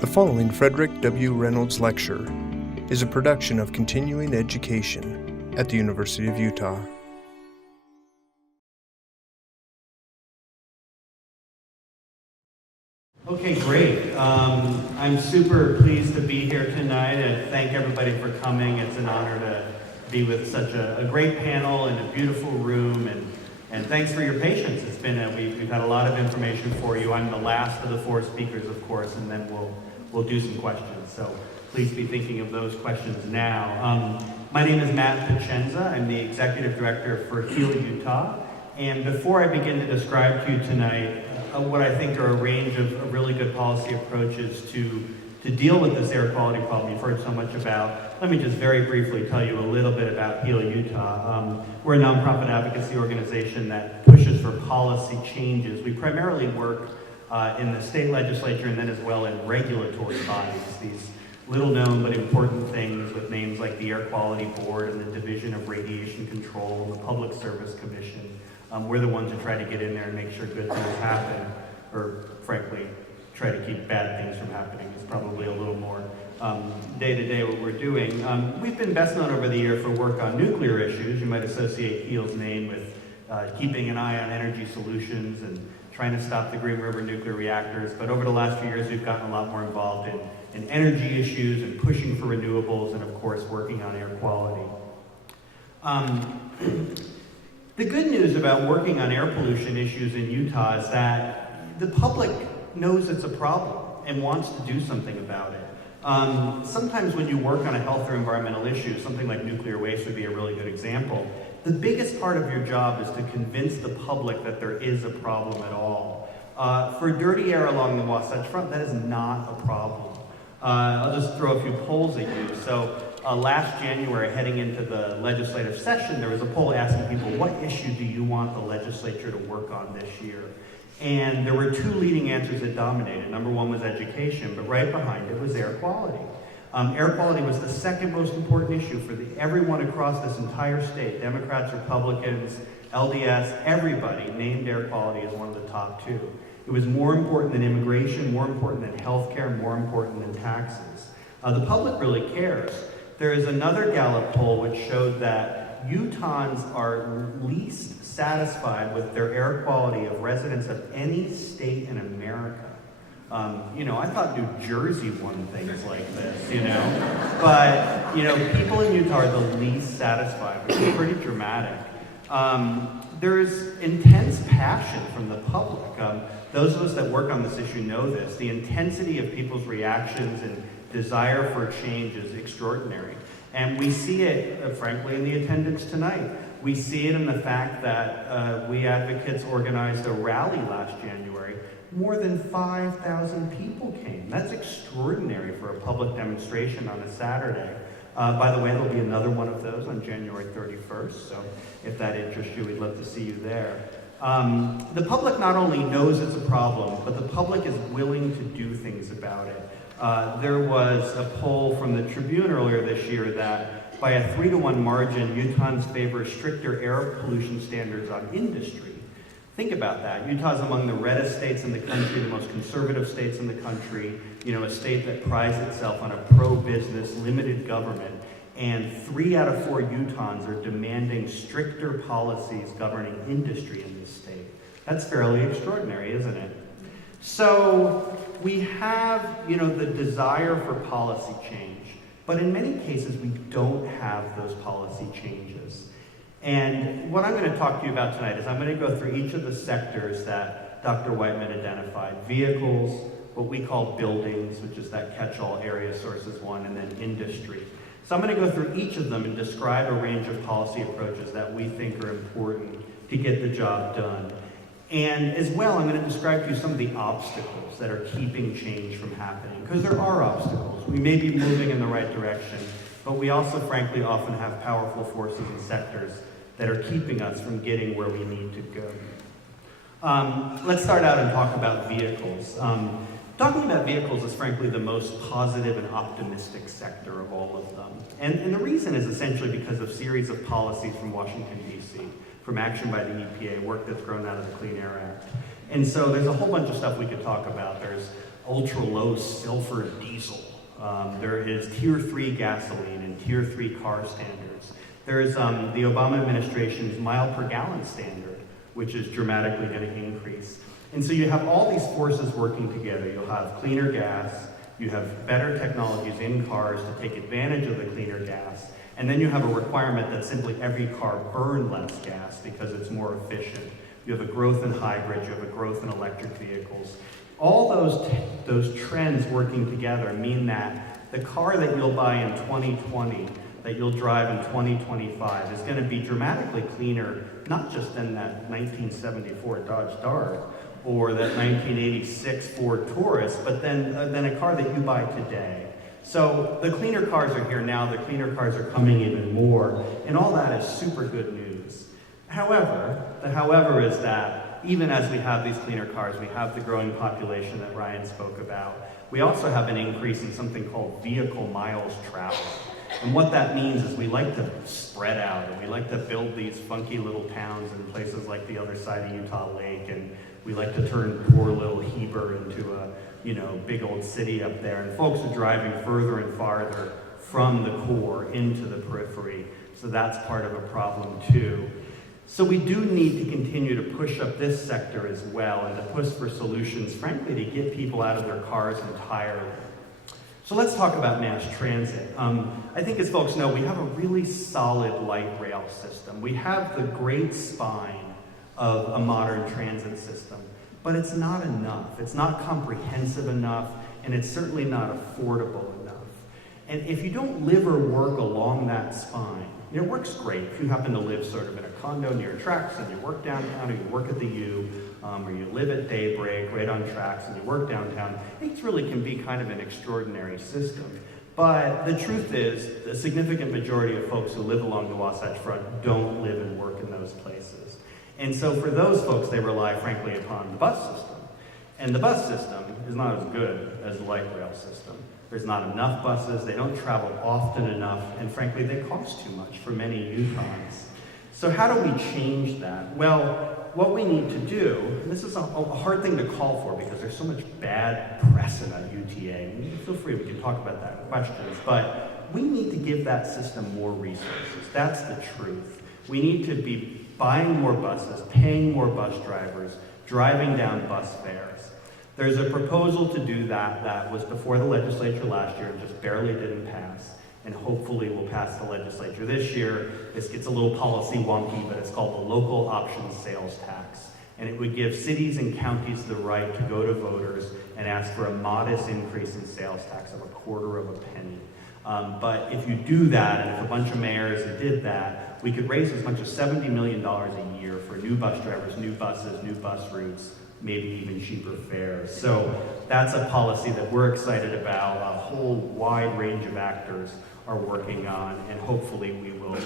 The following Frederick W. Reynolds Lecture is a production of Continuing Education at the University of Utah. Okay, great. I'm super pleased to be here tonight and thank everybody for coming. It's an honor to be with such a great panel in a beautiful room, and thanks for your patience. It's been we've had a lot of information for you. I'm the last of the four speakers, of course, and then we'll do some questions. So please be thinking of those questions now. My name is Matt Pacenza. I'm the Executive Director for HEAL Utah. And before I begin to describe to you tonight what I think are a range of really good policy approaches to deal with this air quality problem you've heard so much about, let me just very briefly tell you a little bit about HEAL Utah. We're a nonprofit advocacy organization that pushes for policy changes. We primarily work in the state legislature and then as well in regulatory bodies, these little known but important things with names like the Air Quality Board and the Division of Radiation Control and the Public Service Commission. We're the ones who try to get in there and make sure good things happen, or frankly, try to keep bad things from happening is probably a little more day-to-day what we're doing. We've been best known over the year for work on nuclear issues. You might associate HEAL's name with keeping an eye on energy solutions and trying to stop the Green River nuclear reactors, but over the last few years we've gotten a lot more involved in energy issues and pushing for renewables and of course working on air quality. The good news about working on air pollution issues in Utah is that the public knows it's a problem and wants to do something about it. Sometimes when you work on a health or environmental issue, something like nuclear waste would be a really good example, the biggest part of your job is to convince the public that there is a problem at all. For dirty air along the Wasatch Front, that is not a problem. I'll just throw a few polls at you. So last January, heading into the legislative session, there was a poll asking people, what issue do you want the legislature to work on this year? And there were two leading answers that dominated. Number one was education, but right behind it was air quality. Air quality was the second most important issue for everyone across this entire state. Democrats, Republicans, LDS, everybody named air quality as one of the top two. It was more important than immigration, more important than healthcare, more important than taxes. The public really cares. There is another Gallup poll which showed that Utahns are least satisfied with their air quality of residents of any state in America. I thought New Jersey won things like this, But, people in Utah are the least satisfied, which is pretty dramatic. There's intense passion from the public. Those of us that work on this issue know this. The intensity of people's reactions and desire for change is extraordinary. And we see it, frankly, in the attendance tonight. We see it in the fact that we advocates organized a rally last January. More than 5,000 people came. That's extraordinary for a public demonstration on a Saturday. By the way, there'll be another one of those on January 31st, so if that interests you, we'd love to see you there. The public not only knows it's a problem, but the public is willing to do things about it. There was a poll from the Tribune earlier this year that by a 3-to-1 margin, Utahns favor stricter air pollution standards on industry. Think about that. Utah's among the reddest states in the country, the most conservative states in the country, a state that prides itself on a pro-business, limited government, and 3 out of 4 Utahns are demanding stricter policies governing industry in this state. That's fairly extraordinary, isn't it? So we have, the desire for policy change, but in many cases we don't have those policy changes. And what I'm going to talk to you about tonight is I'm going to go through each of the sectors that Dr. Whiteman identified. Vehicles, what we call buildings, which is that catch-all area sources one, and then industry. So I'm going to go through each of them and describe a range of policy approaches that we think are important to get the job done. And as well, I'm going to describe to you some of the obstacles that are keeping change from happening, because there are obstacles. We may be moving in the right direction, but we also, frankly, often have powerful forces and sectors that are keeping us from getting where we need to go. Let's start out and talk about vehicles. Talking about vehicles is frankly the most positive and optimistic sector of all of them. And the reason is essentially because of a series of policies from Washington, D.C., from action by the EPA, work that's grown out of the Clean Air Act. And so there's a whole bunch of stuff we could talk about. There's ultra-low sulfur diesel. There is Tier 3 gasoline and Tier 3 car standards. There's the Obama administration's mile per gallon standard, which is dramatically going to increase. And so you have all these forces working together. You'll have cleaner gas, you have better technologies in cars to take advantage of the cleaner gas, and then you have a requirement that simply every car burn less gas because it's more efficient. You have a growth in hybrids, you have a growth in electric vehicles. All those trends working together mean that the car that you'll buy in 2020, that you'll drive in 2025, is going to be dramatically cleaner, not just than that 1974 Dodge Dart or that 1986 Ford Taurus, but then a car that you buy today. So the cleaner cars are here now, the cleaner cars are coming even more, and all that is super good news. However, the however is that even as we have these cleaner cars, we have the growing population that Ryan spoke about. We also have an increase in something called vehicle miles traveled. And what that means is we like to spread out, and we like to build these funky little towns in places like the other side of Utah Lake, and we like to turn poor little Heber into a big old city up there. And folks are driving further and farther from the core into the periphery. So that's part of a problem too. So we do need to continue to push up this sector as well and to push for solutions, frankly, to get people out of their cars entirely. So let's talk about mass transit. I think as folks know, we have a really solid light rail system. We have the great spine of a modern transit system, but it's not enough. It's not comprehensive enough, and it's certainly not affordable enough. And if you don't live or work along that spine, it works great if you happen to live sort of in a condo near tracks and you work downtown, or you work at the U, or you live at Daybreak right on tracks and you work downtown. It really can be kind of an extraordinary system. But the truth is, the significant majority of folks who live along the Wasatch Front don't live and work in those places. And so for those folks, they rely, frankly, upon the bus system. And the bus system is not as good as the light rail system. There's not enough buses, they don't travel often enough, and frankly, they cost too much for many Utahns. So how do we change that? Well, what we need to do, and this is a hard thing to call for because there's so much bad precedent at UTA. Feel free, we can talk about that in questions, but we need to give that system more resources. That's the truth. We need to be buying more buses, paying more bus drivers, driving down bus fares. There's a proposal to do that that was before the legislature last year and just barely didn't pass, and hopefully will pass the legislature this year. This gets a little policy wonky, but it's called the local option sales tax. And it would give cities and counties the right to go to voters and ask for a modest increase in sales tax of 1/4 of a penny. But if you do that, and if a bunch of mayors did that, we could raise as much as $70 million a year for new bus drivers, new buses, new bus routes, maybe even cheaper fares. So that's a policy that we're excited about. A whole wide range of actors are working on, and hopefully we will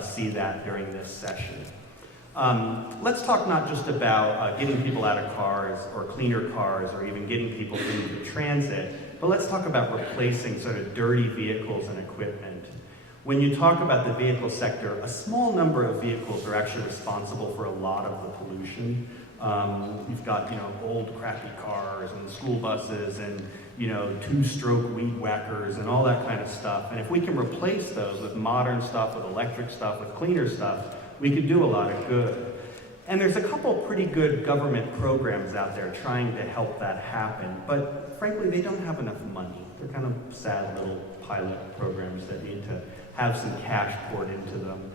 see that during this session. Let's talk not just about getting people out of cars or cleaner cars or even getting people into transit, but let's talk about replacing sort of dirty vehicles and equipment. When you talk about the vehicle sector, a small number of vehicles are actually responsible for a lot of the pollution. You've got, old crappy cars and school buses and, 2-stroke weed whackers and all that kind of stuff. And if we can replace those with modern stuff, with electric stuff, with cleaner stuff, we could do a lot of good. And there's a couple pretty good government programs out there trying to help that happen, but frankly, they don't have enough money. They're kind of sad little pilot programs that need to have some cash poured into them.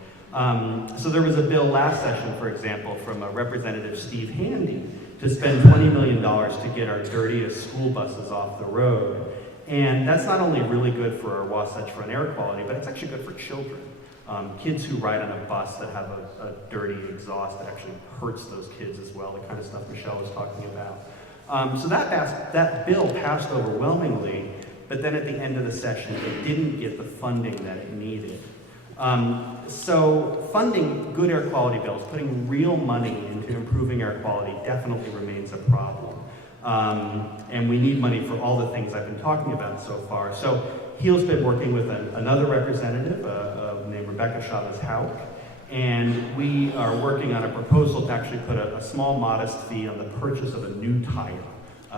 So there was a bill last session, for example, from Representative Steve Handy to spend $20 million to get our dirtiest school buses off the road. And that's not only really good for our Wasatch Front air quality, but it's actually good for children. Kids who ride on a bus that have a dirty exhaust that actually hurts those kids as well, the kind of stuff Michelle was talking about. So that bill passed overwhelmingly, but then at the end of the session, it didn't get the funding that it needed. So funding good air quality bills, putting real money into improving air quality definitely remains a problem. And we need money for all the things I've been talking about so far. So HEAL's been working with another representative named Rebecca Chavez-Hauk, And we are working on a proposal to actually put a small modest fee on the purchase of a new tire,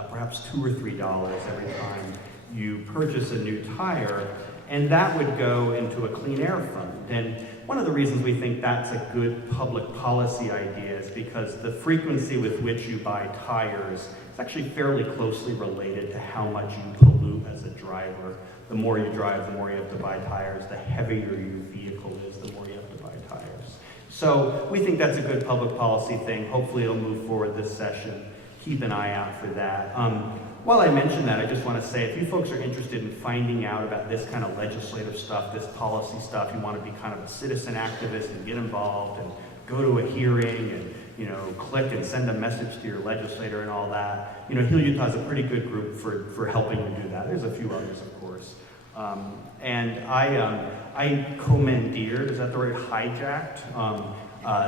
perhaps $2 or $3 every time you purchase a new tire, and that would go into a clean air fund. And one of the reasons we think that's a good public policy idea is because the frequency with which you buy tires is actually fairly closely related to how much you pollute as a driver. The more you drive, the more you have to buy tires. The heavier your vehicle is, the more you have to buy tires. So we think that's a good public policy thing. Hopefully it'll move forward this session. Keep an eye out for that. While I mention that, I just want to say, if you folks are interested in finding out about this kind of legislative stuff, this policy stuff, you want to be kind of a citizen activist and get involved and go to a hearing and, click and send a message to your legislator and all that, Heal Utah is a pretty good group for helping you do that. There's a few others, of course. And I commandeered, is that the word, hijacked?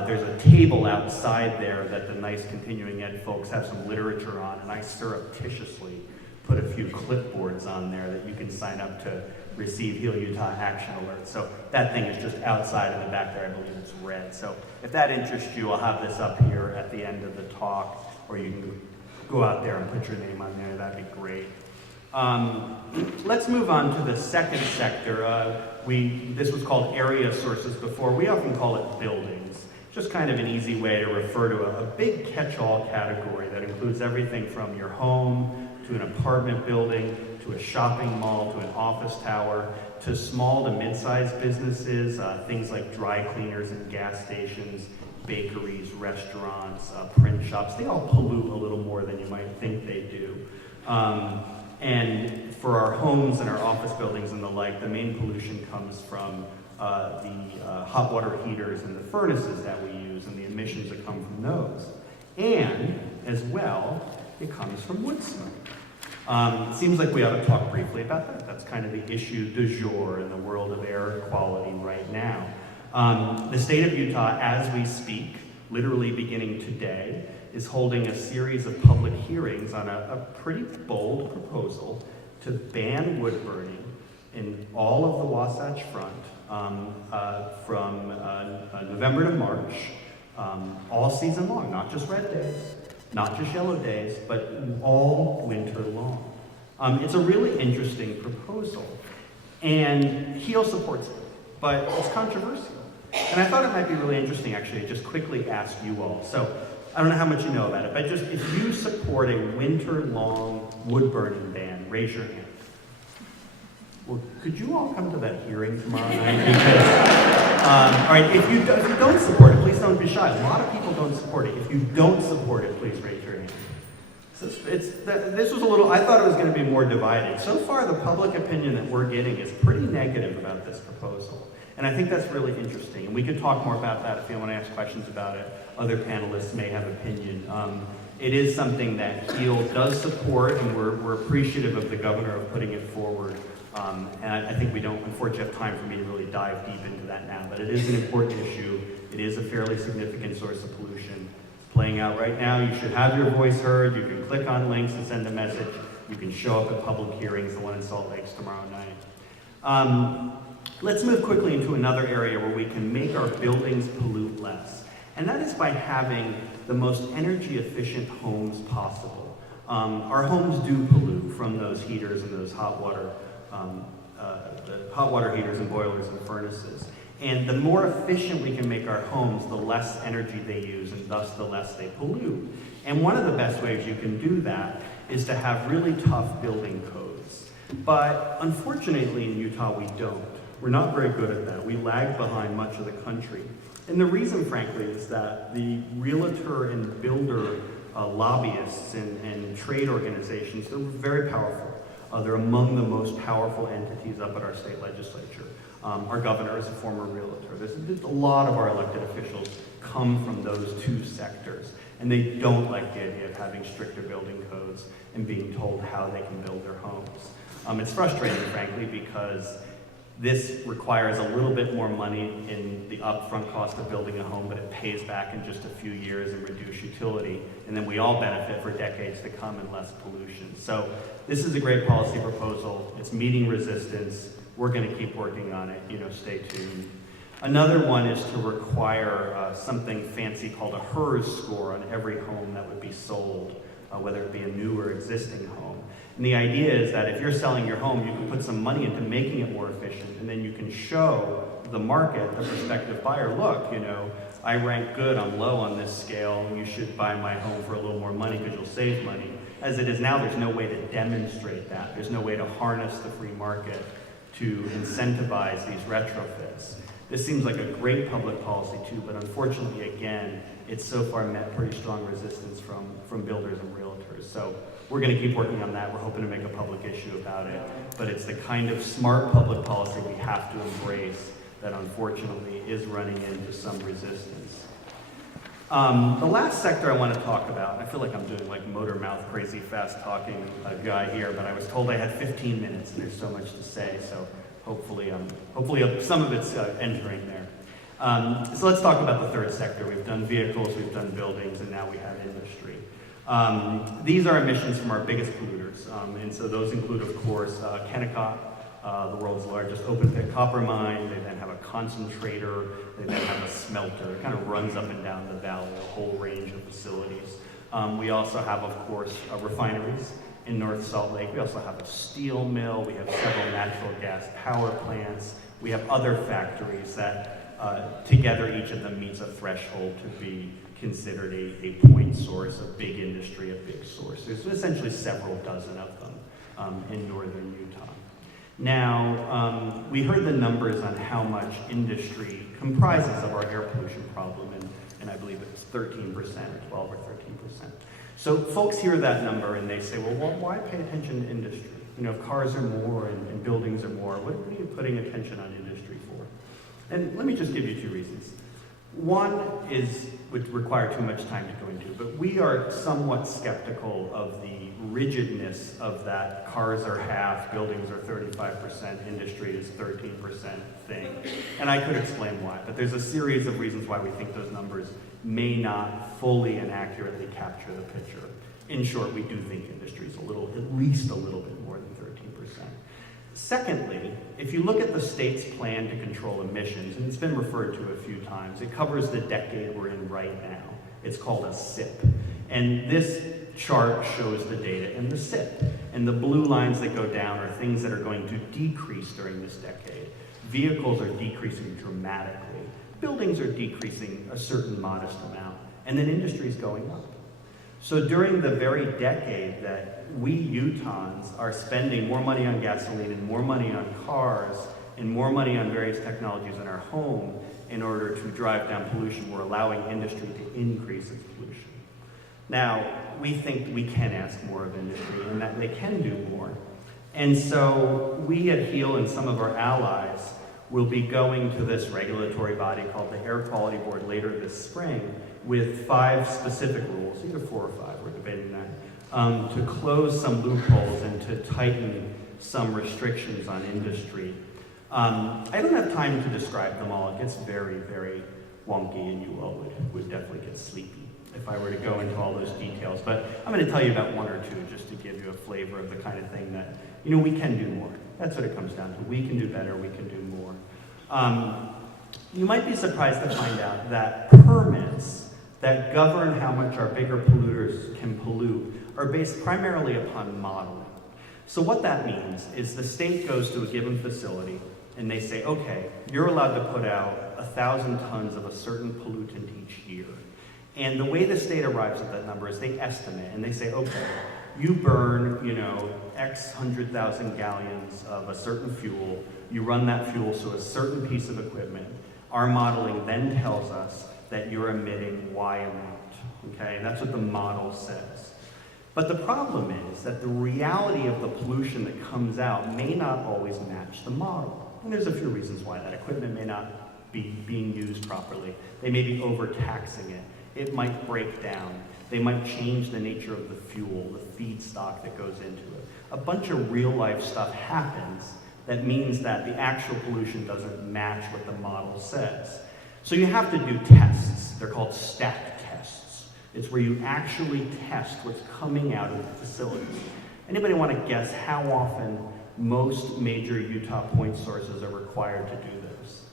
There's a table outside there that the nice continuing ed folks have some literature on, and I surreptitiously put a few clipboards on there that you can sign up to receive Heal Utah action alerts. So that thing is just outside in the back there. I believe it's red. So if that interests you, I'll have this up here at the end of the talk, or you can go out there and put your name on there. That'd be great. Let's move on to the second sector. This was called area sources before. We often call it buildings. Just kind of an easy way to refer to a big catch-all category that includes everything from your home to an apartment building to a shopping mall to an office tower to small to mid-sized businesses, things like dry cleaners and gas stations, bakeries, restaurants, print shops. They all pollute a little more than you might think they do. And for our homes and our office buildings and the like, the main pollution comes from the hot water heaters and the furnaces that we use and the emissions that come from those. And, as well, it comes from wood smoke. It seems like we ought to talk briefly about that. That's kind of the issue du jour in the world of air quality right now. The state of Utah, as we speak, literally beginning today, is holding a series of public hearings on a pretty bold proposal to ban wood burning in all of the Wasatch Front from November to March, all season long, not just red days, not just yellow days, but all winter long. It's a really interesting proposal, and HEAL supports it, but it's controversial. And I thought it might be really interesting, actually, to just quickly ask you all. So, I don't know how much you know about it, but just if you support a winter-long wood-burning ban, raise your hand. Well, could you all come to that hearing tomorrow night? Because, all right, if you don't support it, please don't be shy. A lot of people don't support it. If you don't support it, please raise your hand. So this was a little, I thought it was going to be more divided. So far, the public opinion that we're getting is pretty negative about this proposal. And I think that's really interesting. And we could talk more about that if you want to ask questions about it. Other panelists may have opinion. It is something that HEAL does support, and we're appreciative of the governor of putting it forward. And I think we don't, unfortunately, have time for me to really dive deep into that now. But it is an important issue. It is a fairly significant source of pollution. It's playing out right now. You should have your voice heard. You can click on links and send a message. You can show up at public hearings, the one in Salt Lakes tomorrow night. Let's move quickly into another area where we can make our buildings pollute less. And that is by having the most energy efficient homes possible. Our homes do pollute from those heaters and those hot water heaters and boilers and furnaces. And the more efficient we can make our homes, the less energy they use and thus the less they pollute. And one of the best ways you can do that is to have really tough building codes. But unfortunately in Utah we don't. We're not very good at that. We lag behind much of the country. And the reason, frankly, is that the realtor and builder lobbyists and trade organizations, they're very powerful. They're among the most powerful entities up at our state legislature. Our governor is a former realtor. There's a lot of our elected officials come from those two sectors. And they don't like the idea of having stricter building codes and being told how they can build their homes. It's frustrating, frankly, because this requires a little bit more money in the upfront cost of building a home, but it pays back in just a few years in reduced utility, and then we all benefit for decades to come in less pollution. So this is a great policy proposal. It's meeting resistance. We're going to keep working on it. Stay tuned. Another one is to require something fancy called a HERS score on every home that would be sold, whether it be a new or existing home. And the idea is that if you're selling your home, you can put some money into making it more efficient, and then you can show the market, the prospective buyer, look, you know, I rank good, I'm low on this scale, you should buy my home for a little more money because you'll save money. As it is now, there's no way to demonstrate that. There's no way to harness the free market to incentivize these retrofits. This seems like a great public policy too, but unfortunately, again, it's so far met pretty strong resistance from builders and realtors. So we're going to keep working on that. We're hoping to make a public issue about it, but it's the kind of smart public policy we have to embrace that unfortunately is running into some resistance. The last sector I want to talk about, I feel like I'm doing like motor mouth, crazy fast talking guy here, but I was told I had 15 minutes and there's so much to say, so hopefully some of it's entering there. So let's talk about the third sector. We've done vehicles, we've done buildings, and now we have industry. These are emissions from our biggest polluters, and so those include, of course, Kennecott, the world's largest open-pit copper mine. They then have a concentrator. They then have a smelter. It kind of runs up and down the valley, a whole range of facilities. We also have, of course, refineries in North Salt Lake. We also have a steel mill. We have several natural gas power plants. We have other factories that together each of them meets a threshold to be considered a point source, a big industry, a big source. There's essentially several dozen of them in northern Utah. Now, we heard the numbers on how much industry comprises of our air pollution problem, and I believe it's 13% or 12 or 13%. So folks hear that number and they say, well, why pay attention to industry? You know, if cars are more and buildings are more, what are you putting attention on industry for? And let me just give you two reasons. One would require too much time to go into, but we are somewhat skeptical of the rigidness of that cars are half, buildings are 35%, industry is 13% thing. And I could explain why, but there's a series of reasons why we think those numbers may not fully and accurately capture the picture. In short, we do think industry is at least a little bit more than 13%. Secondly, if you look at the state's plan to control emissions, and it's been referred to a few times, it covers the decade we're in right now. It's called a SIP. And this chart shows the data in the SIP. And the blue lines that go down are things that are going to decrease during this decade. Vehicles are decreasing dramatically. Buildings are decreasing a certain modest amount. And then industry is going up. So during the very decade that we Utahns are spending more money on gasoline and more money on cars and more money on various technologies in our home in order to drive down pollution, we're allowing industry to increase its pollution. Now, we think we can ask more of industry and that they can do more. And so we at HEAL and some of our allies will be going to this regulatory body called the Air Quality Board later this spring with 5 specific rules, either 4 or 5, we're debating that, to close some loopholes and to tighten some restrictions on industry. I don't have time to describe them all. It gets very, very wonky, and you all would definitely get sleepy if I were to go into all those details. But I'm going to tell you about 1 or 2 just to give you a flavor of the kind of thing that, you know, we can do more. That's what it comes down to. We can do better. We can do more. You might be surprised to find out that permits that govern how much our bigger polluters can pollute are based primarily upon modeling. So what that means is the state goes to a given facility and they say, okay, you're allowed to put out 1,000 tons of a certain pollutant each year. And the way the state arrives at that number is they estimate and they say, okay, you burn, you know, X 100,000 gallons of a certain fuel, you run that fuel to a certain piece of equipment. Our modeling then tells us that you're emitting Y amount, okay? That's what the model says. But the problem is that the reality of the pollution that comes out may not always match the model. And there's a few reasons why. That equipment may not be being used properly. They may be overtaxing it. It might break down. They might change the nature of the fuel, the feedstock that goes into it. A bunch of real-life stuff happens that means that the actual pollution doesn't match what the model says. So you have to do tests. They're called stack tests. It's where you actually test what's coming out of the facility. Anybody want to guess how often most major Utah point sources are required to do this?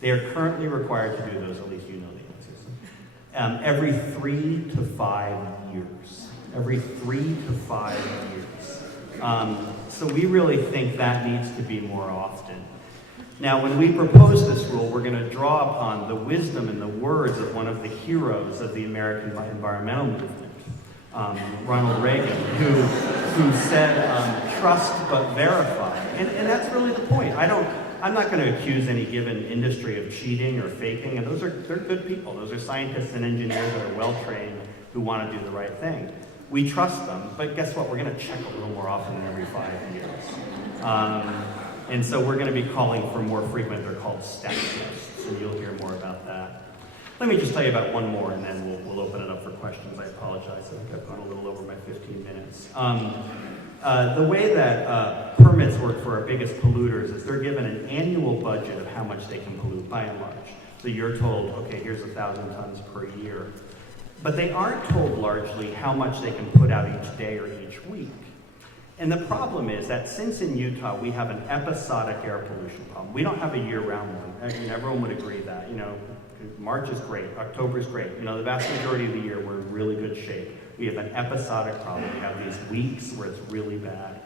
They are currently required to do those, at least you know the answers, every 3 to 5 years. Every 3 to 5 years. So we really think that needs to be more often. Now, when we propose this rule, we're going to draw upon the wisdom and the words of one of the heroes of the American environmental movement, Ronald Reagan, who said, trust but verify. And that's really the point. I'm not going to accuse any given industry of cheating or faking, and they're good people. Those are scientists and engineers that are well-trained who want to do the right thing. We trust them, but guess what? We're going to check a little more often than every 5 years. And so we're going to be calling for more frequent, they're called step tests, and you'll hear more about that. Let me just tell you about one more, and then we'll open it up for questions. I apologize, I think I've gone a little over my 15 minutes. The way that permits work for our biggest polluters is they're given an annual budget of how much they can pollute, by and large. So you're told, okay, here's 1,000 tons per year. But they aren't told largely how much they can put out each day or each week. And the problem is that since in Utah we have an episodic air pollution problem, we don't have a year-round one. I mean, everyone would agree that, March is great, October is great. The vast majority of the year we're in really good shape. We have an episodic problem. We have these weeks where it's really bad.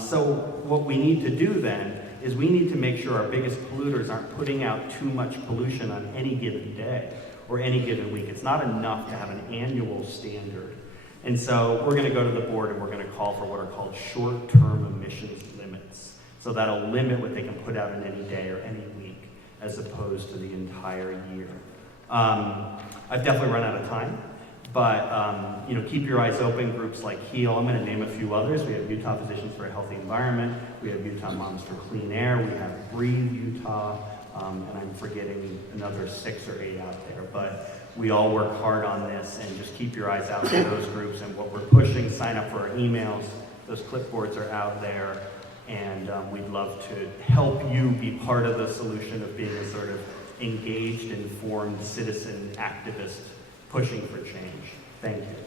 So what we need to do then is we need to make sure our biggest polluters aren't putting out too much pollution on any given day or any given week. It's not enough to have an annual standard. And so we're going to go to the board and we're going to call for what are called short-term emissions limits. So that'll limit what they can put out in any day or any week as opposed to the entire year. I've definitely run out of time, but keep your eyes open. Groups like HEAL, I'm going to name a few others. We have Utah Physicians for a Healthy Environment. We have Utah Moms for Clean Air. We have Breathe Utah. And I'm forgetting another 6 or 8 out there, but we all work hard on this, and just keep your eyes out for those groups and what we're pushing. Sign up for our emails. Those clipboards are out there, and we'd love to help you be part of the solution of being a sort of engaged, informed citizen activist pushing for change. Thank you.